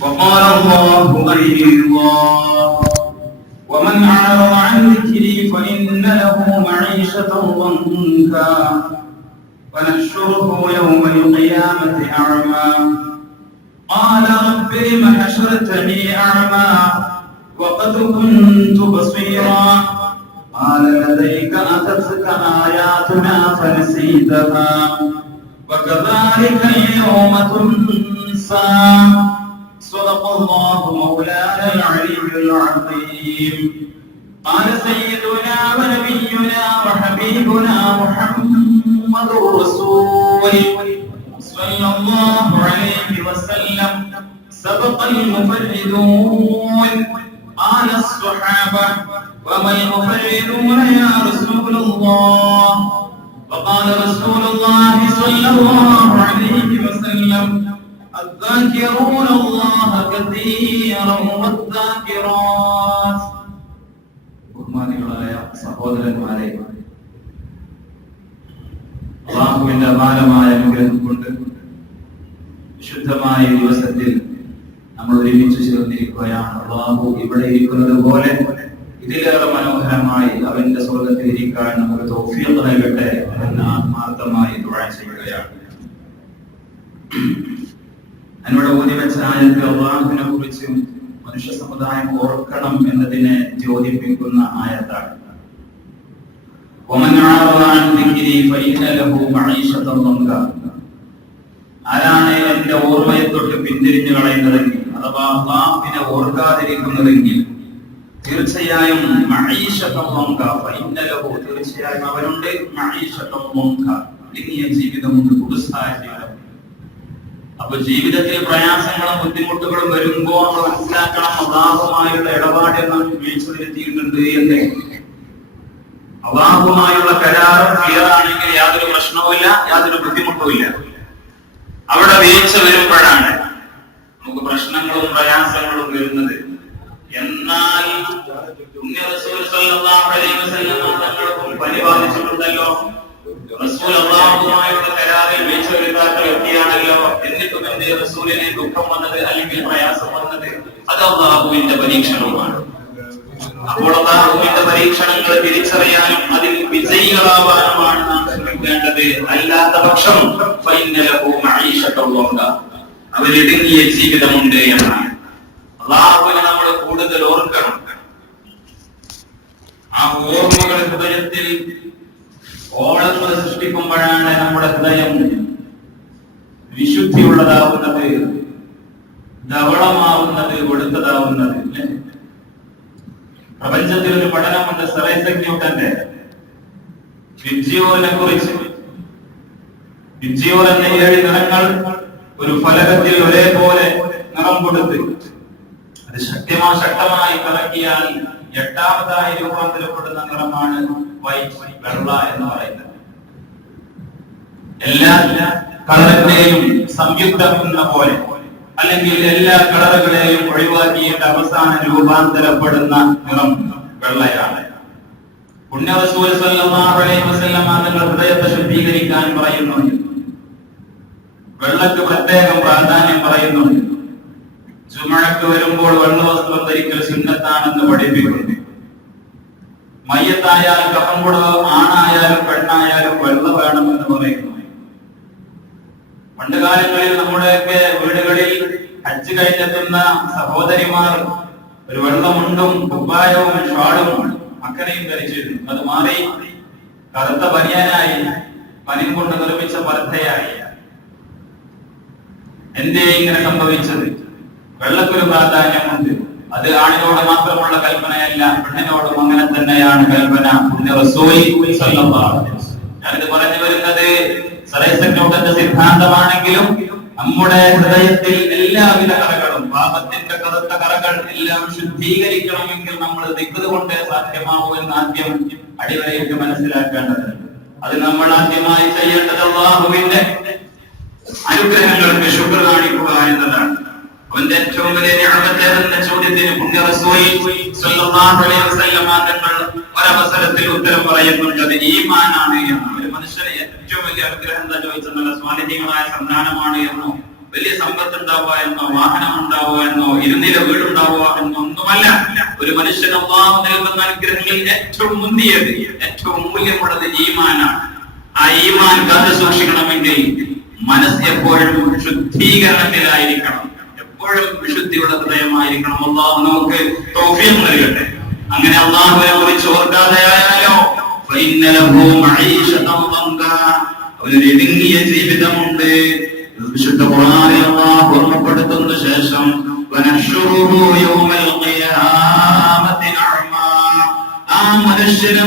وقال الله أيضا ومن أعرض عن ذكري فإن له معيشة ضنكا ونحشره يوم القيامة أعمى قال رب لم حشرتني أعمى وقد كنت بصيرا قال لديك أتتك آياتنا فنسيتها وكذلك اليوم تنسى صدق الله مولانا العلي العظيم قال سيدنا ونبينا وحبيبنا محمد رسول صلى الله عليه وسلم سبق المفردون قال الصحابة وما المفردون يا رسول الله وقال رسول الله صلى الله عليه وسلم الذاكرون الله كثيرا والذاكرات ബഹുമാനികളായ സഹോദരന്മാരെ, അല്ലാഹുവിന്റെ അപാരമായ അനുഗ്രഹം കൊണ്ട് വിശുദ്ധമായ ദിവസത്തിൽ നമ്മൾ ഒരുമിച്ച് ചേർന്നിരിക്കുകയാണ്. അല്ലാഹു ഇവിടെ ഇരിക്കുന്നത് പോലെ ഇതിലേറെ മനോഹരമായി അവന്റെ സ്വർഗ്ഗത്തിൽ ഇരിക്കാൻ നമുക്ക് തൗഫീഖ് നൽകട്ടെ എന്ന് ആത്മാർത്ഥമായി ദുആ ചെയ്യുകയാണ്. എന്നോട് ഓതി വെച്ച ആയത്ത് അല്ലാഹുവിനെ കുറിച്ച് മനുഷ്യ സമുദായം ഓർക്കണം എന്നതിനെ ദ്യോതിപ്പിക്കുന്ന ആയത്താണ്. ആരാണ് എന്റെ ഓർമ്മയെ തൊട്ട് പിന്തിരിഞ്ഞു കളയുന്നതെങ്കിൽ, അഥവാ അല്ലാഹുവിനെ ഓർക്കാതിരിക്കുന്നതെങ്കിൽ, തീർച്ചയായും തീർച്ചയായും അവനുണ്ട് ഇടുങ്ങിയ ജീവിതമുണ്ട്, കുടുസായ ജീവിതം. അപ്പൊ ജീവിതത്തിൽ പ്രയാസങ്ങളും ബുദ്ധിമുട്ടുകളും വരുമ്പോ നമ്മൾ മനസ്സിലാക്കണം, അല്ലാഹുമായുള്ള ഇടപാട് നാം വീഴ്ച വരുത്തിയിട്ടുണ്ട് എന്ന്. അല്ലാഹുമായുള്ള കരാർ ക്ലിയർ ആണെങ്കിൽ യാതൊരു പ്രശ്നവുമില്ല, യാതൊരു ബുദ്ധിമുട്ടുമില്ല. അവിടെ വീഴ്ച വരുമ്പോഴാണ് നമുക്ക് പ്രശ്നങ്ങളും പ്രയാസങ്ങളും വരുന്നത്. എന്നാൽ റസൂൽ സല്ലല്ലാഹു അലൈഹി വസല്ലം തങ്ങൾക്കും പരിപാലിച്ചിട്ടുണ്ടല്ലോ. റസൂൽ അല്ലാഹുമായുള്ള കരാറിൽ വീഴ്ച വരുത്താത്ത വ്യക്തിയാണല്ലോ. എന്നിട്ടും എന്റെ റസൂലിനെ ദുഃഖം വന്നത് അല്ലെങ്കിൽ പ്രയാസം വന്നത് അത് അല്ലാഹുവിന്റെ പരീക്ഷണമാണ്. അപ്പോൾ അല്ലാഹുവിന്റെ പരീക്ഷണങ്ങൾ തിരിച്ചറിയാനും അതിൽ വിജയികളാവാനുമാണ് നാം ശ്രമിക്കേണ്ടത്. അല്ലാത്ത പക്ഷം അവന് ഇടുങ്ങിയ ജീവിതമുണ്ട് എന്നാണ്. അല്ലാഹുവിനെ നമ്മൾ കൂടുതൽ ഓർക്കണം. ആ ഓർമ്മകൾ ഹൃദയത്തിൽ ഓളങ്ങൾ സൃഷ്ടിക്കുമ്പോഴാണ് നമ്മുടെ ഹൃദയം വിശുദ്ധിയുള്ളതാവുന്നത്, ധവളമാവുന്നത്, വെളുത്തതാവുന്നത്. പ്രപഞ്ചത്തിൽ ഒരു പഠനമുണ്ട്, സറൈസക് ന്യൂട്ടന്റെ വിബ്ജിയോറിനെ കുറിച്ച്. വിബ്ജിയോർ എന്ന 7 നിറങ്ങൾ ഒരു ഫലകത്തിൽ ഒരേപോലെ നിറം കൊടുത്ത് അത് ശക്തമായി കറക്കിയാൽ 8ാമതായി രൂപാന്തരപ്പെടുന്ന നിറമാണ് വൈറ്റ്, വെള്ള എന്ന് പറയുന്നത്. എല്ലാ കളറിന്റെയും സംയുക്തം എന്ന പോലെ, അല്ലെങ്കിൽ എല്ലാ കളറുകളെയും ഒഴിവാക്കിയിട്ട് അവസാനം രൂപാന്തരപ്പെടുന്ന നിറം വെള്ളയാണ്. പുണ്യ റസൂൽ സല്ലല്ലാഹു അലൈഹി വസല്ലം തങ്ങൾ ഹൃദയത്തെ ശുദ്ധീകരിക്കാൻ പറയുന്നുണ്ട്. വെള്ളക്ക് പ്രത്യേകം പ്രാധാന്യം പറയുന്നുണ്ട്. ജുമുഅക്ക് വരുമ്പോൾ വെള്ള വസ്ത്രം ധരിക്കൽ സുന്നത്താണെന്ന് പഠിപ്പിക്കുന്നു. മയ്യത്തായാലും കഫൻകുട, ആണായാലും പെണ്ണായാലും വെള്ള വേണമെന്ന് പറയുന്നു. പണ്ടുകാലങ്ങളിൽ നമ്മുടെയൊക്കെ വീടുകളിൽ ഹജ്ജ് കഴിഞ്ഞെത്തുന്ന സഹോദരിമാർ ഒരു വെള്ളമുണ്ടും കുപ്പായവും ഷാളും മക്കനെയും ധരിച്ചിരുന്നു. അത് മാറി കറുത്ത ബനിയനായി, പനിം കൊണ്ട് നിർമ്മിച്ച പർദ്ദയായി. എന്തേ ഇങ്ങനെ സംഭവിച്ചത്? വെള്ളക്കൊരു പ്രാധാന്യമുണ്ട്. അത് ആണിനോട് മാത്രമുള്ള കൽപ്പനയല്ല, പെണ്ണിനോടും അങ്ങനെ തന്നെയാണ് കൽപ്പന. പുണ്യ റസൂൽ സല്ലല്ലാഹു അലൈഹി വസല്ലം. ഞാനിത് പറഞ്ഞു വരുന്നത് സറൈസക് ന്യൂട്ടന്റെ സിദ്ധാന്തമാണെങ്കിലും നമ്മുടെ ഹൃദയത്തിൽ എല്ലാവിധ കറകളും, പാപത്തിന്റെ കറുത്ത കറകൾ എല്ലാം ശുദ്ധീകരിക്കണമെങ്കിൽ നമ്മൾ ദിക്ർ കൊണ്ടേ സാധ്യമാവൂ എന്ന് ആദ്യം അടിവരയിട്ട് മനസ്സിലാക്കേണ്ടതുണ്ട്. അത് നമ്മൾ ആദ്യമായി ചെയ്യേണ്ടത് അല്ലാഹുവിന്റെ അനുഗ്രഹങ്ങൾക്ക് ശുക്ർ കാണിക്കുക എന്നതാണ്. അവന്റെ ഏറ്റവും വലിയ നിഅമത്ത് എന്ന ചോദ്യത്തിന് പുണ്യ റസൂൽ സല്ലല്ലാഹു അലൈഹി വസല്ലം തങ്ങൾ ഒരവസരത്തിൽ ഉത്തരം പറയുന്നുണ്ട്, അത് ഈമാനാണ് എന്ന്. ഒരു മനുഷ്യന് ഏറ്റവും വലിയ അനുഗ്രഹം എന്താ ചോദിച്ചത്? സ്വാലിഹീങ്ങളായ സന്താനമാണ് എന്നോ വലിയ സമ്പത്ത് ഉണ്ടാവുക എന്നോ, വാഹനം ഉണ്ടാവുക എന്നോ, ഇരുനില വീടുണ്ടാവുക എന്നോ ഒന്നുമല്ല. ഒരു മനുഷ്യൻ അല്ലാഹു നൽകുന്ന അനുഗ്രഹങ്ങളിൽ ഏറ്റവും മുന്തിയത്, ഏറ്റവും മൂല്യമുള്ളത് ഈമാനാണ്. ആ ഈമാൻ കാത്തു സൂക്ഷിക്കണമെങ്കിൽ മനസ്സ് എപ്പോഴും ശുദ്ധീകരണത്തിലായിരിക്കണം, എപ്പോഴും വിശുദ്ധിയുള്ള ഹൃദയമായിരിക്കണം. അല്ലാഹു നമുക്ക് തൗഫീഖ് നൽകട്ടെ. അങ്ങനെ അല്ലാഹുവിനെ കുറിച്ച് ഓർക്കാതെയായാലോ അവനൊരു ഇടുങ്ങിയ ജീവിതമുണ്ട്. വിശുദ്ധ ഖുർആനിൽ അല്ലാഹു ഓർമ്മപ്പെടുത്തുന്ന ശേഷം ആ മനുഷ്യനെ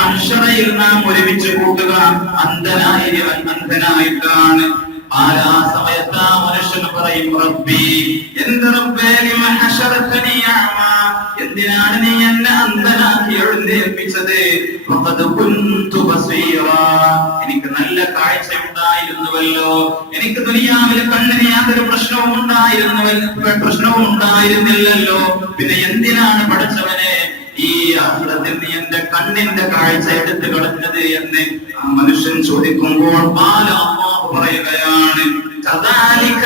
മനുഷ്യരയിൽ നാം ഒരുമിച്ച് കൂട്ടുക അന്ധനായിട്ടാണ്. ആ സമയത്ത് ആ മനുഷ്യൻ പറയും, റബ്ബി, എന്റെ റബ്ബേ, ലിമ ഹശറതനി അഅമ, എന്തിനാണ് നീ എന്നെ അന്ധനാക്കി എഴുന്നേൽപ്പിച്ചത്? വഖദ് കുൻതു ബസീറാ, എനിക്ക് നല്ല കാഴ്ച ഉണ്ടായിരുന്നുവല്ലോ, എനിക്ക് ദുനിയാവിലെ കണ്ണിന് യാതൊരു പ്രശ്നവും ഉണ്ടായിരുന്നില്ലല്ലോ, പിന്നെ എന്തിനാണ് പഠിച്ചവനെ ഈ ആഖിറത്തിൽ നീ എന്റെ കണ്ണിന്റെ കാഴ്ച എടുത്തു കളഞ്ഞത് എന്ന് ആ മനുഷ്യൻ ചോദിക്കുമ്പോൾ അല്ലാഹു പറയുകയാണ്, കദാലിക,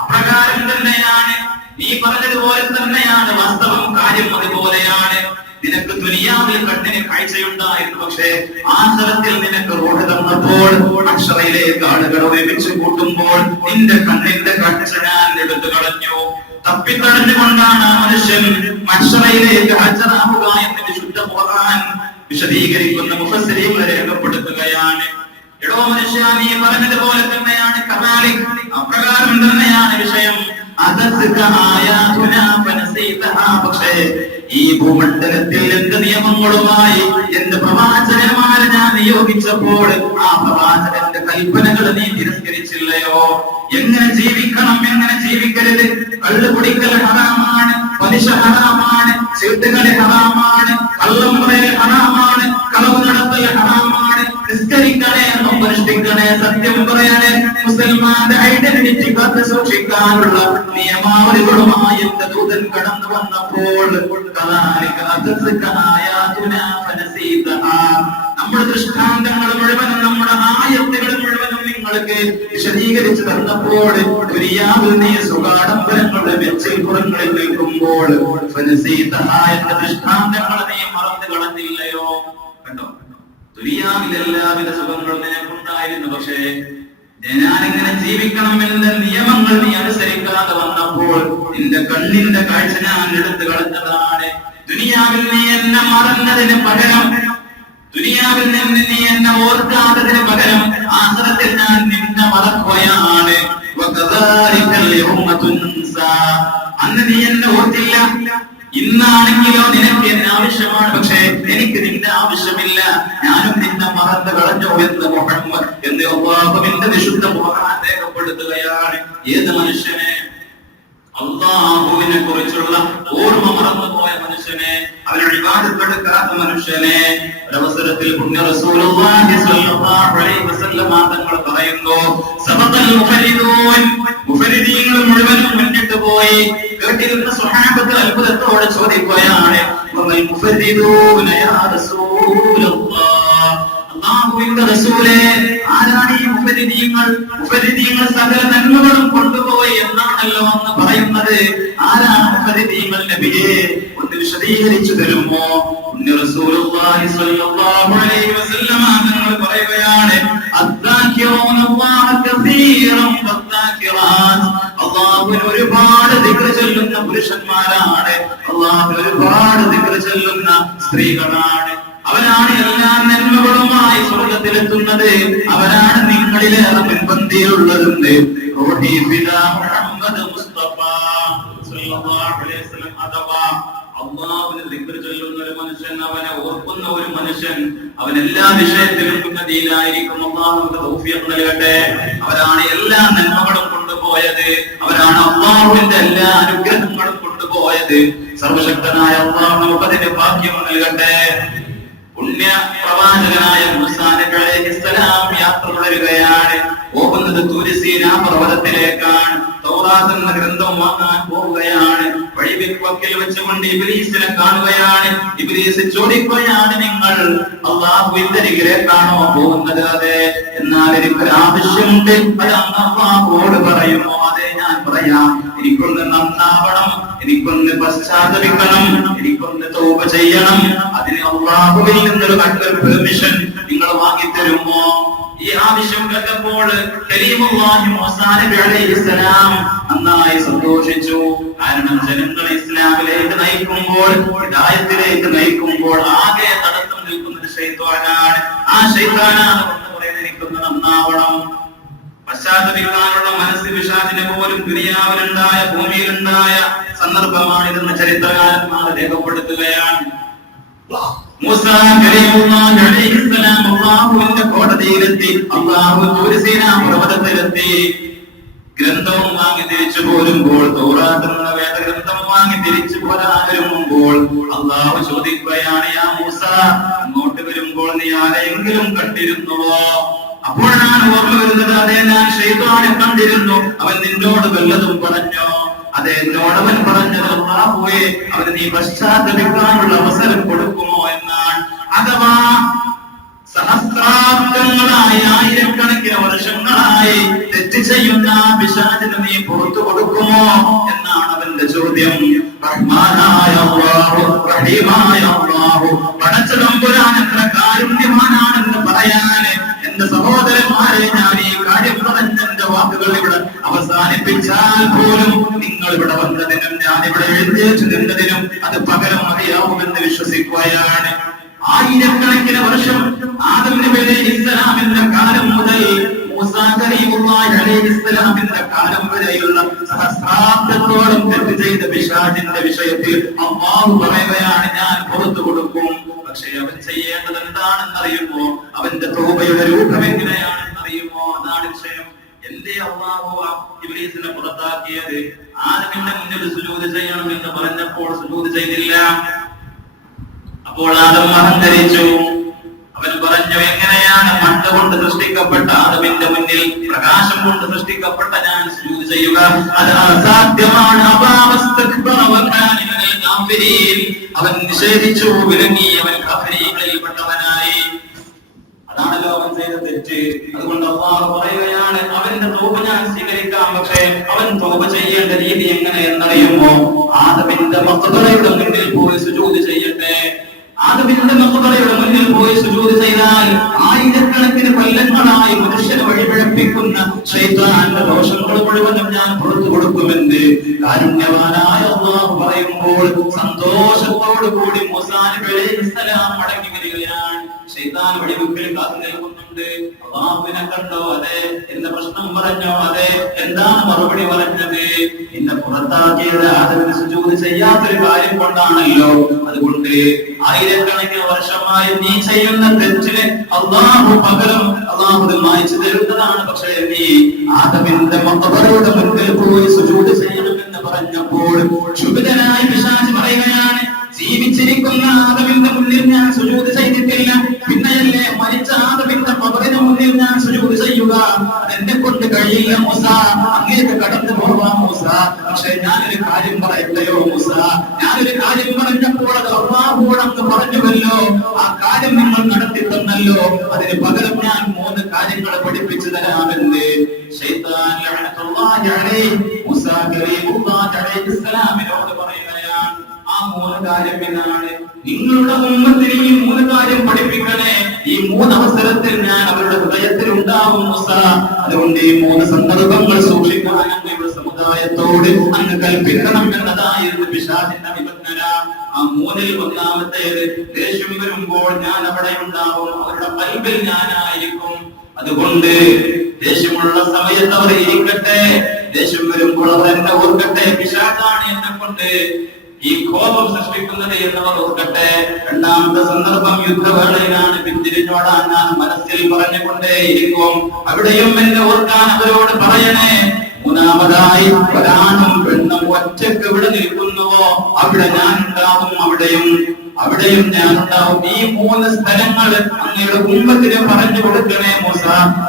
അപ്രകാരം തന്നെയാണ്, നീ പറഞ്ഞതുപോലെ തന്നെയാണ്, വാസ്തവം കാര്യം അതുപോലെയാണ്. നിനക്ക് ദുനിയാവിൽ കണ്ണിന് കാഴ്ചയുണ്ടായിരുന്നു, പക്ഷേ ആഖിറത്തിൽ നിനക്ക് റൂഹ് തന്നപ്പോൾ, അക്ഷറയിലേക്ക് ആളുകൾ ഒരുമിച്ച് കൂട്ടുമ്പോൾ നിന്റെ കണ്ണിന്റെ കാഴ്ച ഞാൻ എടുത്തു കളഞ്ഞു. തപ്പിത്തടഞ്ഞുകൊണ്ടാണ് ആ മനുഷ്യൻ മഹ്ശറയിലേക്ക് ഹാജരാവുക എന്ന് വിശുദ്ധ ഖുർആൻ വിശദീകരിക്കുന്ന മുഫസ്സിരീങ്ങൾ രേഖപ്പെടുത്തുകയാണ്. എടോ മനുഷ്യ, നീ പറഞ്ഞതുപോലെ തന്നെയാണ്, കദാലിക, അപ്രകാരം തന്നെയാണ് വിഷയം. പക്ഷേ ഈ ഭൂമണ്ഡലത്തിൽ എന്റെ നിയമങ്ങളുമായി എന്റെ പ്രവാചകന്മാരെ ഞാൻ നിയോഗിച്ചപ്പോൾ ആ പ്രവാചകന്റെ കൽപ്പനകൾ നീ തിരസ്കരിച്ചില്ലയോ? എങ്ങനെ ജീവിക്കണം, എങ്ങനെ ജീവിക്കരുത്? കള്ള് കുടിക്കൽ ഹറാമാണ്, പലിശ ഹറാമാണ്, ചീട്ടുകളി ഹറാമാണ്, കള്ളം പറയൽ ഹറാമാണ്, കളവ് നടത്തൽ ഹറാമാണ്, നിസ്കരിക്കണേ, നോമ്പനുഷ്ഠിക്കണേ, സത്യം പറയണേ, മുസൽമാന്റെ ഐഡന്റിറ്റി കാത്തു സൂക്ഷിക്കാനുള്ള നിയമാവലികളുമായി എന്റെ ദൂതൻ കടന്നു വന്നപ്പോൾ നമ്മുടെ ദൃഷ്ടാന്തങ്ങൾ മുഴുവനും നമ്മുടെ ആയത്തുകൾ മുഴുവനും നിങ്ങൾക്ക് വിശദീകരിച്ചു തന്നപ്പോൾ ദുനിയാവിൽ നീ സുഖാഡംബരങ്ങളുടെ വെച്ചിൽപ്പുറങ്ങളിൽ നിൽക്കുമ്പോൾ എന്റെ ദൃഷ്ടാന്തങ്ങൾ നീ മറന്നു കളഞ്ഞില്ലയോ? കണ്ടോ, ദുനിയാവിൽ എല്ലാവിധ സുഖങ്ങളും നിനക്കുണ്ടായിരുന്നു, പക്ഷേ ഞാനെങ്ങനെ ജീവിക്കണം എന്ന നിയമങ്ങൾ നീ അനുസരിക്കാതെ വന്നപ്പോൾ നിന്റെ കണ്ണിന്റെ കാഴ്ച ഞാൻ എടുത്തു കളഞ്ഞതാണ്. ദുനിയാവിൽ നീ എന്നെ മറന്നതിന് പകരം, ദുനിയാവിൽ നിന്ന് നീ എന്നെ ഓർക്കാത്തതിന് പകരം ആഖിറത്തിൽ ഞാൻ നിന്നെ മറക്കുകയാണ്. അന്ന് നീ എന്നെ ഓർത്തില്ല, ഇന്നാണെങ്കിലോ നിനക്ക് എന്നെ ആവശ്യമാണ്, പക്ഷേ എനിക്ക് നിന്റെ ആവശ്യമില്ല, ഞാനും നിന്നെ മറന്നു കളഞ്ഞു എന്ന് മുഹമ്മദ് എന്ന് അല്ലാഹുവിന്റെ വിശുദ്ധ ഖുർആൻ രേഖപ്പെടുത്തുകയാണ്. ഏത് മനുഷ്യനെ അല്ലാഹുവിനെ കുറിച്ചുള്ള ഓർമ്മ മറന്നുപോയ മനുഷ്യനെ, അവനെ ഇബാദത്ത് എടുക്കാത്ത മനുഷ്യനെ ഒരവസരത്തിൽ പുണ്യ റസൂലുള്ളാഹി സ്വല്ലല്ലാഹു അലൈഹി വസല്ലം തങ്ങൾ പറയുന്നു, സബഖൽ മുഫരിദൂൻ, മുഫരിദീങ്ങൾ മുഴുവനും മുന്നിട്ട് പോയി. കേട്ടിരുന്ന സ്വഹാബത്ത് അത്ഭുതത്തോടെ ചോദിക്കുകയാണ്, വൽ മുഫരിദൂന യാ റസൂലല്ലാഹ്, അല്ലാഹുവിന്റെ റസൂലേ, ആരാണ് ഈ മുഫരിദീങ്ങൾ? മുഫരിദീങ്ങൾ സകല നന്മകളും കൊണ്ടുപോയി എന്നാണല്ലോ എന്ന് പറയുന്നത്. ആരാണ് മുഫരിദീങ്ങൾ നബിയേ? ഒന്ന് വിശദീകരിച്ചു തരുമോ? റസൂലുള്ളാഹി സ്വല്ലല്ലാഹു അലൈഹി വസല്ലം തങ്ങൾ പറയുകയാണ്, അദ്ദാകിറൂനല്ലാഹ കസീറൻ വദ്ദാകിറാത്ത്, അല്ലാഹുവിനെ ഒരുപാട് ദിക്ർ ചൊല്ലുന്ന പുരുഷന്മാരാണ്, അല്ലാഹുവിനെ ഒരുപാട് ദിക്ർ ചൊല്ലുന്ന സ്ത്രീകളാണ്. അവരാണ് എല്ലാ നന്മകളുമായി സ്വർഗ്ഗത്തിലെത്തുന്നത്. അവരാണ് നിങ്ങളിലേറെ മുൻപന്തിയിലുള്ളതെന്ന് മുഹമ്മദ് മുസ്തഫ സ്വല്ലല്ലാഹു അലൈഹി വസല്ലം. അഥവാ അല്ലാഹുവിനെ ദിക്ർ ചൊല്ലുന്ന ഒരു മനുഷ്യൻ, അവനെ ഓർക്കുന്ന ഒരു മനുഷ്യൻ, അവൻ എല്ലാ വിഷയത്തിലും ഉന്നതിയിലായിരിക്കും. അല്ലാഹു നമുക്ക് തൗഫീഖ് നൽകട്ടെ. അവരാണ് എല്ലാ നന്മകളും കൊണ്ടുപോയത്, അവരാണ് അല്ലാഹുവിന്റെ എല്ലാ അനുഗ്രഹങ്ങളും കൊണ്ടുപോയത്. സർവശക്തനായ അല്ലാഹു നമുക്ക് അതിന്റെ ഭാഗ്യം നൽകട്ടെ. പുണ്യ പ്രവാചകനായ മൂസാ നബി അലൈഹിസ്സലാം യാത്ര തുടരുകയാണ്. പോകുന്നത് തൂർ സീനാ പർവ്വതത്തിലേക്കാണ്. തൗറാത്ത് എന്ന ഗ്രന്ഥം വാങ്ങാൻ പോവുകയാണ്. വഴിവെക്കിൽ വെച്ചുകൊണ്ട് ഇബ്ലീസിനെ കാണുകയാണ്. ഇബ്ലീസ് ചോദിക്കുകയാണ്, നിങ്ങൾ അല്ലാഹുവിന്റെ അരികിലേക്കാണോ പോകുന്നത്? അതെ. എന്നാൽ എനിക്കൊരു ആവശ്യമുണ്ട്, അത് അല്ലാഹുവോട് പറയുമോ? അതെ, ഞാൻ പറയാം. എനിക്കൊന്ന് നന്നാവണം, എനിക്കൊന്ന് പശ്ചാത്തപിക്കണം, എനിക്കൊന്ന് തൗബ ചെയ്യണം. അതിന് അല്ലാഹുവിൽ നിന്നൊരു പെർമിഷൻ നിങ്ങൾ വാങ്ങിത്തരുമോ? ഈ ആവശ്യം കേട്ടപ്പോൾ കരീമുല്ലാഹി മൂസാ നബി അലൈഹിസ്സലാം നന്നായി സന്തോഷിച്ചു. കാരണം ജനങ്ങളെ ഇസ്ലാമിലേക്ക് നയിക്കുമ്പോൾ, ഹിദായത്തിലേക്ക് നയിക്കുമ്പോൾ ആകെ തടസ്സം നിൽക്കുന്നത് ശൈത്വാനാണ്. ആ ശൈത്വാനാണ് കൊണ്ട് പറയുന്നത് എനിക്കൊന്ന് നന്നാവണം, പശ്ചാത്തപിക്കാനുള്ള മനസ്സ് പിശാചിനെ പോലും ദുനിയാവിലുണ്ടായ ഭൂമിയിലുണ്ടായ സന്ദർഭമാണിതെന്ന് ചരിത്രകാരന്മാർ രേഖപ്പെടുത്തുകയാണ്. മൂസാ കരീമുല്ലാഹി അലൈഹിസ്സലാം അല്ലാഹുവിന്റെ കോടതിയിലെത്തി, അല്ലാഹു തൂർസീനാ പർവ്വതത്തിലെത്തി. ഗ്രന്ഥവും വാങ്ങി തിരിച്ചു പോരുമ്പോൾ, തൗറാത്ത് എന്ന വേദഗ്രന്ഥം വാങ്ങി തിരിച്ചു പോരാനൊരുങ്ങുമ്പോൾ അല്ലാഹു ചോദിക്കുകയാണ്, യാ മൂസാ, അങ്ങോട്ട് വരുമ്പോൾ നീ ആരെയെങ്കിലും കണ്ടിരുന്നുവോ? അപ്പോഴാണ് ഓർമ്മ വരുന്നത്, അതെ, ഞാൻ ശൈത്വാനെ കണ്ടിരുന്നു. അവൻ നിന്നോട് വല്ലതും പറഞ്ഞോ? അതെ, എന്നോടവൻ പറഞ്ഞത്, അല്ലാഹുവേ, അവന് നീ പശ്ചാത്തപിക്കാനുള്ള അവസരം കൊടുക്കുമോ എന്നാണ്. അഥവാ സഹസ്രാബ്ദങ്ങളായി, ആയിരക്കണക്കിന് വർഷങ്ങളായി തെറ്റ് ചെയ്യുന്ന പിശാചിന് നീ പുറത്തു കൊടുക്കുമോ എന്നാണ് അവന്റെ ചോദ്യം. റഹ്മാനായ അല്ലാഹു, റഹീമായ അല്ലാഹു, പടച്ചതമ്പുരാൻ എത്ര കാരുണ്യവാനാണെന്ന് പറയാൻ എന്റെ സഹോദരന്മാരെ, ഞാൻ ഈ കാര്യം പറഞ്ഞ എന്റെ വാക്കുകൾ ഇവിടെ അവസാനിപ്പിച്ചാൽ പോലും നിങ്ങൾ ഇവിടെ വന്നതിനും ഞാൻ ഇവിടെ എഴുന്നേറ്റ് നിന്നതിനും അത് പകരം മതിയാവുമെന്ന് വിശ്വസിക്കുകയാണ്. ആയിരക്കണക്കിന് വർഷം ആദം നബി അലൈഹിസ്സലാമിന്റെ കാലം മുതൽ മൂസാ കരീമുല്ലാഹി അലൈഹിസ്സലാമിന്റെ കാലം വരെയുള്ള സഹസ്രാബ്ദത്തോളം തെറ്റ് ചെയ്ത പിശാചിന്റെ വിഷയത്തിൽ അല്ലാഹു പറയുകയാണ്, ഞാൻ പുറത്തു കൊടുക്കും. പക്ഷേ അവൻ ചെയ്യേണ്ടത് എന്താണെന്ന് അറിയുമോ? അവന്റെ തൗബയുടെ രൂപം എങ്ങനെയാണെന്ന് അറിയുമോ? അതാണ് വിഷയം. എന്തേ അല്ലാഹു ഇബ്ലീസിനെ പുറത്താക്കിയത്? ആദമിന്റെ മുന്നിൽ സുജൂദ് ചെയ്യണമെന്ന് പറഞ്ഞപ്പോൾ സുജൂദ് ചെയ്തില്ല. അപ്പോൾ ആദം അഹങ്കരിച്ചു. അവൻ പറഞ്ഞു, എങ്ങനെയാണ് മണ്ണ് കൊണ്ട് സൃഷ്ടിക്കപ്പെട്ട ആദമിന്റെ മുന്നിൽ പ്രകാശം കൊണ്ട് സൃഷ്ടിക്കപ്പെട്ട ഞാൻ സുജൂദ് ചെയ്യുക? അത് അസാധ്യമാണ്. അവൻ നിഷേധിച്ചു, വിലങ്ങി, അവൻ കാഫിരീകളിൽപ്പെട്ടവനായി. അതാണല്ലോ അവൻ ചെയ്ത തെറ്റ്. അതുകൊണ്ട് അല്ലാഹു പറയുകയാണ്, അവന്റെ തൗബ ഞാൻ സ്വീകരിക്കാം. പക്ഷേ അവൻ തൗബ ചെയ്യേണ്ട രീതി എങ്ങനെ എന്നറിയുമോ? ആദമിന്റെ മഖ്ബറയുടെ മുന്നിൽ പോയി സുജൂദ് ചെയ്യട്ടെ. ആദമിന്റെ മഖ്ബറയുടെ മുന്നിൽ പോയി സുജൂദ് ചെയ്താൽ ആയിരക്കണക്കിന് കൊല്ലങ്ങളായി മനുഷ്യനെ വഴിപിഴപ്പിക്കുന്ന ശൈത്താന്റെ ദോഷങ്ങൾ മുഴുവനും ഞാൻ പുറത്തു കൊടുക്കുമെന്ന് കാരുണ്യവാനായ അല്ലാഹു പറയുമ്പോൾ സന്തോഷത്തോടു കൂടി മൂസാ നബി അലൈഹിസ്സലാം മടങ്ങി വരികയാണ്. ശൈത്താൻ വഴിവെക്കിൽ കാത്തു നിൽക്കുന്നുണ്ട്. അല്ലാഹുവിനെ കണ്ടോ? അതെ. എന്ന പ്രശ്നം പറഞ്ഞോ? അതെ. എന്താണ് മറുപടി പറഞ്ഞത്? എന്നെ പുറത്താക്കിയത് ആദമിന് സുജൂദ് ചെയ്യാത്തൊരു കാര്യം കൊണ്ടാണല്ലോ. അതുകൊണ്ട് ആയിരക്കണക്കിന് വർഷമായി നീ ചെയ്യുന്ന തെറ്റിന് അല്ലാഹു പകരം അല്ലാഹു മായ്ച്ചു തരുന്നതാണ്. പക്ഷേ നീ ആദമിന്റെ മഖ്ബറയുടെ മുന്നിൽ പോയി സുജൂദ് ചെയ്യണമെന്ന് പറഞ്ഞപ്പോൾ ക്ഷുഭിതനായി പിശാച് പറയുകയാണ്, ജീവിച്ചിരിക്കുന്ന ആദമിന്റെ മുന്നിൽ ഞാൻ സുജൂദ് ചെയ്തിട്ടില്ല, പിന്നെയല്ലേ മരിച്ച ആദമിന്റെ ഖബറിന് മുന്നിൽ ഞാൻ സുജൂദ് ചെയ്യുക? അതെന്നെ കൊണ്ട് കഴിയില്ല മൂസാ, അങ്ങേക്ക് കടന്നു പോവാം മൂസാ. പക്ഷേ ഞാനൊരു കാര്യം പറയട്ടെയോ മൂസാ? ഞാനൊരു കാര്യം പറഞ്ഞപ്പോൾ അത് അല്ലാഹുവോടൊന്ന് പറഞ്ഞുവല്ലോ, ആ കാര്യം നിങ്ങൾ നടത്തി തന്നല്ലോ. അതിന് പകരം ഞാൻ 3 കാര്യങ്ങൾ പഠിപ്പിച്ചു തരാമെന്ന് ശൈത്താൻ ലഅനത്തുല്ലാഹി അലൈഹി മൂസാ കരീമുല്ലാഹി അലൈഹിസ്സലാമിനോട് പറയുകയാണ്. ആ 3 കാര്യം എന്നാണ്, നിങ്ങളുടെ ഉമ്മത്തിന് ഈ 3 കാര്യം പഠിപ്പിക്കണേ. ഈ 3 അവസരത്തിൽ ഞാൻ അവരുടെ ഹൃദയത്തിൽ ഉണ്ടാവും മൂസാ. അതുകൊണ്ട് ഈ 3 സന്ദർഭങ്ങൾ സൂക്ഷിക്കാൻ അങ്ങയുടെ സമുദായത്തോട് അങ്ങ് കൽപ്പിക്കണം എന്നതായിരുന്നു പിശാചിന്റെ നിബന്ധന. ആ 3-ൽ ഒന്നാമത്തേത്, ദേഷ്യം വരുമ്പോൾ ഞാൻ അവിടെ ഉണ്ടാവും, അവരുടെ കൽബിൽ ഞാനായിരിക്കും. അതുകൊണ്ട് ദേഷ്യമുള്ള സമയത്ത് അവർ ഇരിക്കട്ടെ, ദേഷ്യം വരുമ്പോൾ അവർ എന്നെ ഓർക്കട്ടെ. പിശാചാണ് എന്നെ കൊണ്ട് ഈ കോപം സൃഷ്ടിക്കുന്നത് എന്നവർ ഓർക്കട്ടെ. രണ്ടാമത്തെ സന്ദർഭം യുദ്ധവേളയിലാണ്, പിന്തിരിഞ്ഞോടാൻ ഞാൻ മനസ്സിൽ പറഞ്ഞുകൊണ്ടേയിരിക്കും. അവിടെയും എന്നെ ഓർക്കാൻ അവരോട് പറയണേ. മൂന്നാമതായി, ഒരാണും പെണ്ണും ഒറ്റക്ക് ഇവിടെ നിൽക്കുന്നുവോ അവിടെ ഞാൻ ഉണ്ടാവും. അവിടെയും അവിടെയും ഞാനുണ്ടാവും. ഈ 3 സ്ഥലങ്ങൾ അങ്ങയുടെ ഉമ്മത്തിന് പറഞ്ഞു കൊടുക്കണേ മൂസ.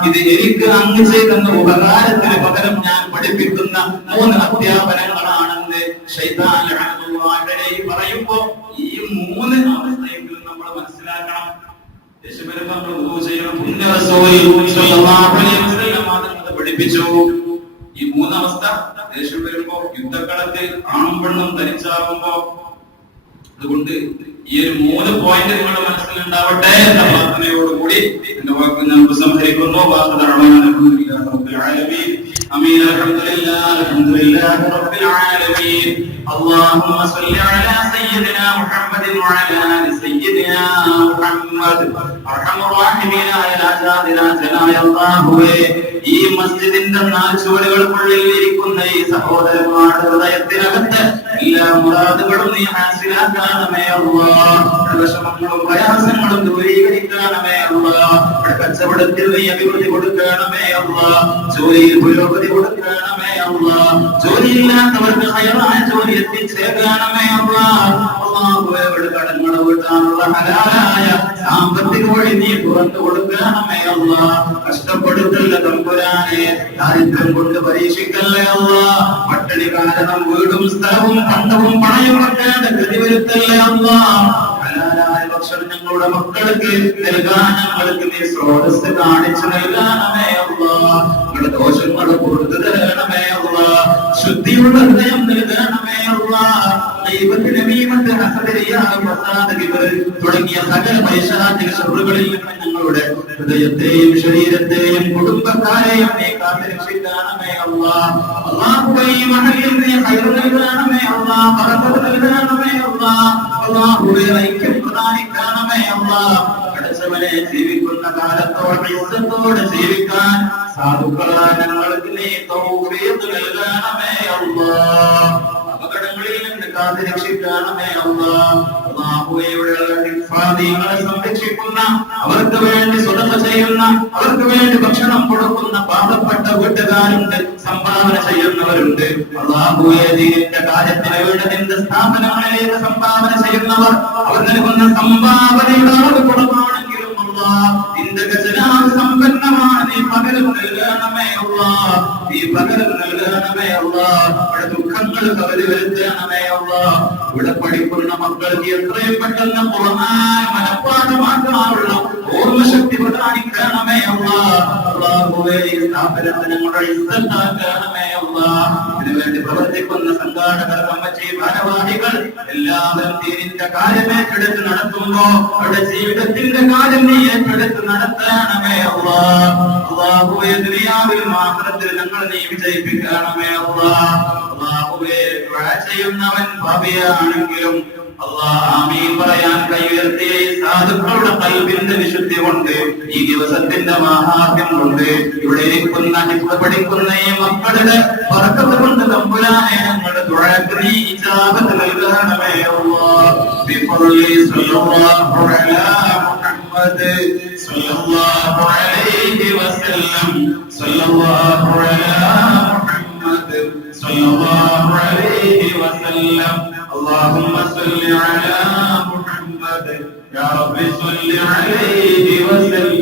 ഇത് എനിക്ക് അങ്ങ് ചെയ്യുന്ന ഉപകാരത്തിന് പകരം ഞാൻ പഠിപ്പിക്കുന്ന 3 അധ്യാപനങ്ങളാണെന്ന് ശൈത്താൻ ലഅനത്തുല്ലാഹി പറയുമ്പോ ഈ 3 അവസ്ഥയെങ്കിലും നമ്മൾ മനസ്സിലാക്കണം. പഠിപ്പിച്ചു. ഈ 3 അവസ്ഥ ദേഷ്യം വരുമ്പോ, യുദ്ധക്കളത്തിൽ ആണും പെണ്ണും ധരിച്ചാകുമ്പോ, അതുകൊണ്ട് ഈ ഒരു 3 പോയിന്റ് നിങ്ങളുടെ മനസ്സിലുണ്ടാവട്ടെ എന്ന പ്രാർത്ഥനയോടുകൂടി എന്റെ വാക്ക് ഞാൻ ഉപസംഹരിക്കുന്നു. آمين الحمد لله رب العالمين اللهم صل على سيدنا محمد وعلى آل سيدنا محمد أرحم الراحمين يا രാജാതിരാജനായ അല്ലാഹുവേ, ഈ മസ്ജിദിന്റെ 4 ചുവരുകൾക്കുള്ളിൽ ഇരിക്കുന്ന ഈ സഹോദരന്മാരുടെ ഹൃദയത്തിനകത്ത് എല്ലാ മുറാദുകളും നീ ഹാസിലാക്കണമേ അല്ലാഹ്. വിഷമങ്ങളും പ്രയാസങ്ങളും ദൂരീകരിക്കണമേ അല്ലാഹ്. കച്ചവടത്തിൽ നീ അഭിവൃദ്ധി കൊടുക്കണമേ അല്ലാഹ്. ജോലിയിൽ പുരോഗതി കൊടുക്കണമേ അല്ലാഹ്. ജോലിയില്ലാത്തവർക്ക് ഹൈറായ ജോലി എത്തിച്ചേരണമേ അല്ലാഹ്. അല്ലാഹുവേ, കടങ്ങൾ വീട്ടാനുള്ള ഹലാലായ സാമ്പത്തിക വഴി നീ തുറന്നു കൊടുക്കണമേ അല്ലാഹ്. കഷ്ടപ്പെടുത്തല്ല തമ്പുരാനെ, ദാരിദ്ര്യം കൊണ്ട് പരീക്ഷിക്കല്ലേ അല്ലാഹ്. പട്ടിണി കാരണം വീടും സ്ഥലവും പണ്ടവും പണയം വെക്കേണ്ട ഗതി വരുത്തല്ലേ അല്ലാഹ്. ഹലാലായ ഭക്ഷണം ഞങ്ങളുടെ മക്കൾക്ക് നൽകാൻ ഞങ്ങൾക്ക് നീ സ്രോതസ് കാണിച്ചു നൽകണമേ അല്ലാഹ്. ഞങ്ങളുടെ ദോഷങ്ങൾ പുറത്തു തരണമേ അല്ലാഹ്. ശുദ്ധിയുള്ള ഹൃദയം നൽകണമേ അല്ലാഹ്. തുടങ്ങിയ സകല പൈശാചിക ശത്രുക്കളിൽ നിന്ന് ഞങ്ങളുടെ ഹൃദയത്തെയും ശരീരത്തെയും കുടുംബക്കാരെയും നീ കാത്തുരക്ഷിക്കണമേ അല്ലാഹ്. അല്ലാഹുവേ, ഈ മഹലിൽ നീ ഖൈർ നൽകണമേ അല്ലാഹ്. ബറക്കത്ത് നൽകണമേ അല്ലാഹ്. അല്ലാഹുവേ, ഐക്യം പ്രദാനിക്കണമേ അല്ലാഹ്. പടച്ചവനെ, ജീവിക്കുന്ന കാലത്തോടെ ഇസ്സത്തോടെ ജീവിക്കാൻ സാധുക്കളായ ഞങ്ങൾക്ക് നീ തൗഫീഖ് നൽകണമേ അല്ലാഹ്. അപകടങ്ങളിൽ നിന്ന് കാത്തുരക്ഷിക്കണമേ അല്ലാഹ്. അല്ലാഹുവേ, സംരക്ഷിക്കുന്ന, അവർക്ക് വേണ്ടി സ്വതന്ത്ര ചെയ്യുന്ന, അവർക്ക് വേണ്ടി ഭക്ഷണം കൊടുക്കുന്ന പാവപ്പെട്ട വീട്ടുകാരുണ്ട്, സംഭാവന ചെയ്യുന്നവരുണ്ട്. അല്ലാഹുവേ, ദീനിന്റെ കാര്യത്തിന് വേണ്ടി നിന്റെ സ്ഥാപനങ്ങളിലേക്ക് സംഭാവന ചെയ്യുന്നവർ, അവർ നൽകുന്ന സംഭാവനയുടെ അളവ് കുറവാണെങ്കിലും അല്ലാഹ്, നിന്റെ ഖജനാവ് സമ്പന്നമാണ്. നീ പകരം നൽകണമേ അല്ലാഹ്. നീ പകരം നൽകണമേ അല്ലാഹ്. ഇവിടെ ദുഃഖങ്ങൾ കവരി വരുത്തണമേ അല്ലാഹ്. ഇവിടെ പഠിക്കുന്ന മക്കൾക്ക് എത്രയും പെട്ടെന്ന് ഖുർആൻ മനഃപ്പാഠമാക്കാനുള്ള ഓർമ്മശക്തി പ്രദാനിക്കണമേ അല്ലാഹ്. അല്ലാഹുവേ, ഈ സ്ഥാപനത്തിന് ഞങ്ങളുടെ ഇസ്സത്താക്കണമേ അല്ലാഹ്. ഇതിനുവേണ്ടി പ്രവർത്തിക്കുന്ന സംഘാടകർ, കമ്മിറ്റി ഭാരവാഹികൾ എല്ലാവരും ദീനിന്റെ കാര്യം ഏറ്റെടുത്ത് നടത്തുമ്പോ അവരുടെ ജീവിതത്തിന്റെ കാര്യം നീ ഏറ്റെടുത്ത് നടത്തണമേ അല്ലാഹ്. അല്ലാഹുവേ, ദുനിയാവിലും ആഖിറത്തിലും ഞങ്ങൾ നീ വിജയിപ്പിക്കണമേ അല്ലാഹ്. അല്ലാഹുവേ, ദുആ ചെയ്യുന്നവൻ പാപിയാണെങ്കിലും അല്ലാഹ് ആമീൻ പറയാൻ കൈയുയർത്തിയ സാധുക്കളുടെ ഖൽബിന്റെ വിശുദ്ധി കൊണ്ട്, ഈ ദിവസത്തിന്റെ മഹാത്മ്യം കൊണ്ട്, ഇവിടെ ഇരിക്കുന്ന ഹിഫ്ള് പഠിക്കുന്ന ഈ മക്കളുടെ ബറക്കത്ത് കൊണ്ട് തമ്പുരാനെ ഞങ്ങളുടെ ദുആക്ക് നീ ഇജാബത്ത് നൽകണമേ അല്ലാഹ്. ബിഫളി സ്വല്ലല്ലാഹു അലാ മുഹമ്മദ് സ്വല്ലല്ലാഹു അലൈഹി വസല്ലം സ്വല്ലല്ലാഹു അലാ മുഹമ്മദ് സ്വല്ലല്ലാഹു അലൈഹി വസല്ലം. اللهم صل على محمد يا رب صل عليه وسلم.